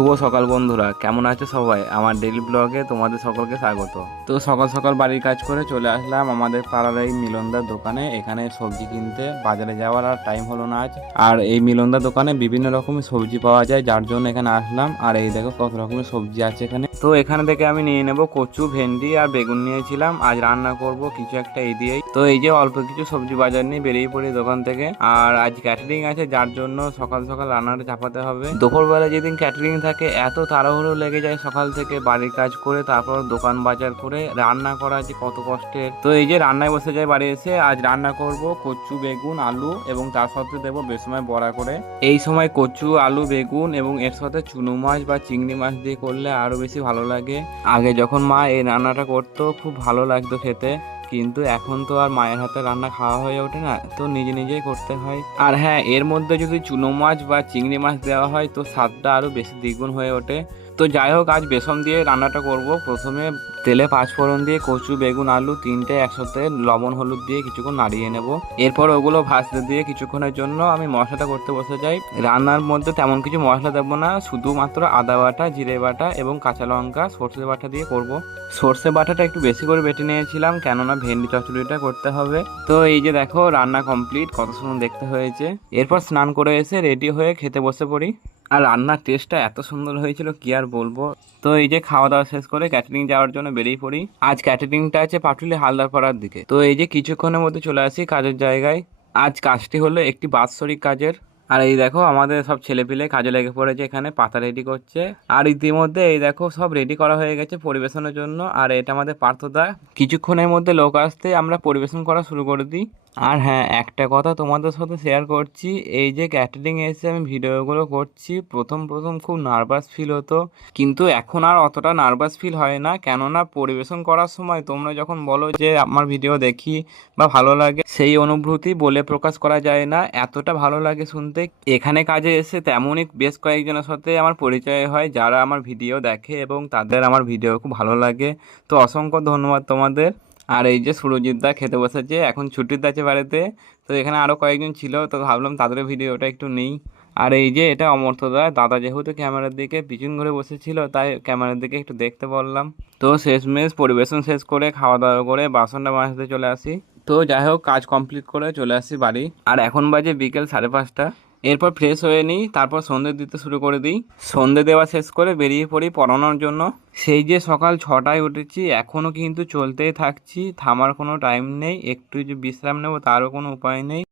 শুভ সকাল বন্ধুরা, কেমন আছো সবাই? আমার ডেইলি ব্লগে তোমাদের সকলকে স্বাগত। তো সকাল সকাল বাড়ির কাজ করে চলে আসলাম আমাদের পাড়ার এই মিলনদার দোকানে। এখানে সবজি কিনতে বাজারে যাওয়ার আর টাইম হলো না আজ। আর এই মিলনদার দোকানে বিভিন্ন রকমের সবজি পাওয়া যায়, যার জন্য এখানে আসলাম। আর এই দেখো কত রকমের সবজি আছে এখানে। তো এখানে থেকে আমি নিয়ে নেব কচু, ভেন্ডি আর বেগুন নিয়েছিলাম। আজ রান্না করব কিছু একটা এই দিয়েই। তো এই যে অল্প কিছু সবজি বাজার নিয়ে বেরিয়ে পড়ি দোকান থেকে। আর আজ ক্যাটারিং আছে, যার জন্য সকাল সকাল রান্নাটা চাপাতে হবে। দুপুরবেলা যেদিন ক্যাটারিং থাকে এত তাড়াহুড়ো লেগে যায় সকাল থেকে বাড়ির কাজ করে তারপর দোকান বাজার করে রান্না করা যে কত কষ্টের। তো এই যে রান্নায় বসে যাই বাড়ি এসে। আজ রান্না করব কচু, বেগুন, আলু এবং তার সাথে দেবো বেসময় বড়া করে। এই সময় কচু, আলু, বেগুন এবং এর সাথে চুনো মাছ বা চিংড়ি মাছ দিয়ে করলে আরো বেশি ভালো লাগে। আগে যখন মা এই রান্নাটা করতো খুব ভালো লাগতো খেতে, কিন্তু এখন তো আর মায়ের হাতে রান্না খাওয়া হয়ে ওঠে না, তো নিজে নিজেই করতে হয়। আর হ্যাঁ, এর মধ্যে যদি চুনো মাছ বা চিংড়ি মাছ দেওয়া হয় তো স্বাদটা আরো বেশি দ্বিগুণ হয়ে ওঠে। তো যাই হোক, আজ বেসন দিয়ে রান্নাটা করব। প্রথমে তেলে 5 ফোড়ন দিয়ে কচু, বেগুন, আলু তিনটে একসাথে লবণ হলুদ দিয়ে কিছুক্ষণ নাড়িয়ে নেব। এরপর ওগুলো ভাজতে দিয়ে কিছুক্ষণের জন্য আমি মশলাটা করতে বসে যাই। রান্নার মধ্যে তেমন কিছু মশলা দেবো না, শুধুমাত্র আদা বাটা, জিরে বাটা এবং কাঁচা লঙ্কা, সর্ষে বাটা দিয়ে করব। সর্ষে বাটাটা একটু বেশি করে বেটে নিয়েছিলাম, কেননা ভেন্ডি চচ্চড়িটা করতে হবে। তো এই যে দেখো রান্না কমপ্লিট, কত সুন্দর দেখতে হয়েছে। এরপর স্নান করে এসে রেডি হয়ে খেতে বসে পড়ি। আর রান্নার টেস্টটা এত সুন্দর হয়েছিল কি আর বলবো। তো এই যে খাওয়া দাওয়া শেষ করে ক্যাটারিং যাওয়ার জন্য বেরিয়ে পড়ি। আজ ক্যাটারিংটা আছে পাটুলি হালদারপাড়ার দিকে। তো এই যে কিছুক্ষণের মধ্যে চলে আসি কাজের জায়গায়। আজ কাজটি হলো একটি বাৎসরিক কাজের। আর এই দেখো আমাদের সব ছেলেপিলে কাজে লেগে পড়েছে, এখানে পাতা রেডি করছে। আর ইতিমধ্যে এই দেখো সব রেডি করা হয়ে গেছে পরিবেশনের জন্য। আর এটা আমাদের পার্থদা। কিছুক্ষণের মধ্যে লোক আসতে আমরা পরিবেশন করা শুরু করে দিই। আর হ্যাঁ, একটা কথা তোমাদের সাথে শেয়ার করছি, এই যে ক্যাটারিং এসে আমি ভিডিওগুলো করছি, প্রথম প্রথম খুব নার্ভাস ফিল হতো, কিন্তু এখন আর অতটা নার্ভাস ফিল হয় না। কেননা পরিবেশন করার সময় তোমরা যখন বলো যে আমার ভিডিও দেখি বা ভালো লাগে, সেই অনুভূতি বলে প্রকাশ করা যায় না, এতটা ভালো লাগে শুনতে। এখানে কাজে এসে তেমনই বেশ কয়েকজনের সাথে আমার পরিচয় হয় যারা আমার ভিডিও দেখে এবং তাদের আমার ভিডিও খুব ভালো লাগে। তো অসংখ্য ধন্যবাদ তোমাদের। আর এই যে সুরজিৎ দা খেতে বসেছে, এখন ছুটিতে আছে বাড়িতে। তো এখানে আরও কয়েকজন ছিল, তো ভাবলাম তাদের ভিডিওটা একটু নেই। আর এই যে এটা অমর্ত্য দা, দাদা যেহেতু ক্যামেরার দিকে পিছন ঘুরে বসেছিল তাই ক্যামেরার দিকে একটু দেখতে বললাম। তো শেষমেশ পরিবেশন শেষ করে খাওয়া দাওয়া করে বাসনটা মাজতে চলে আসি। তো যাই হোক, কাজ কমপ্লিট করে চলে আসি বাড়ি। আর এখন বাজে বিকেল 5:30। এরপর ফ্রেশ হয়ে নিই, তারপর সন্ধে দিতে শুরু করে দিই। সন্ধে দেওয়া শেষ করে বেরিয়ে পড়ি পড়ানোর জন্য। সেই যে সকাল 6টায় উঠেছি, এখনও কিন্তু চলতেই থাকছি, থামার কোনো টাইম নেই। একটু যে বিশ্রাম নেব তারও কোনো উপায় নেই।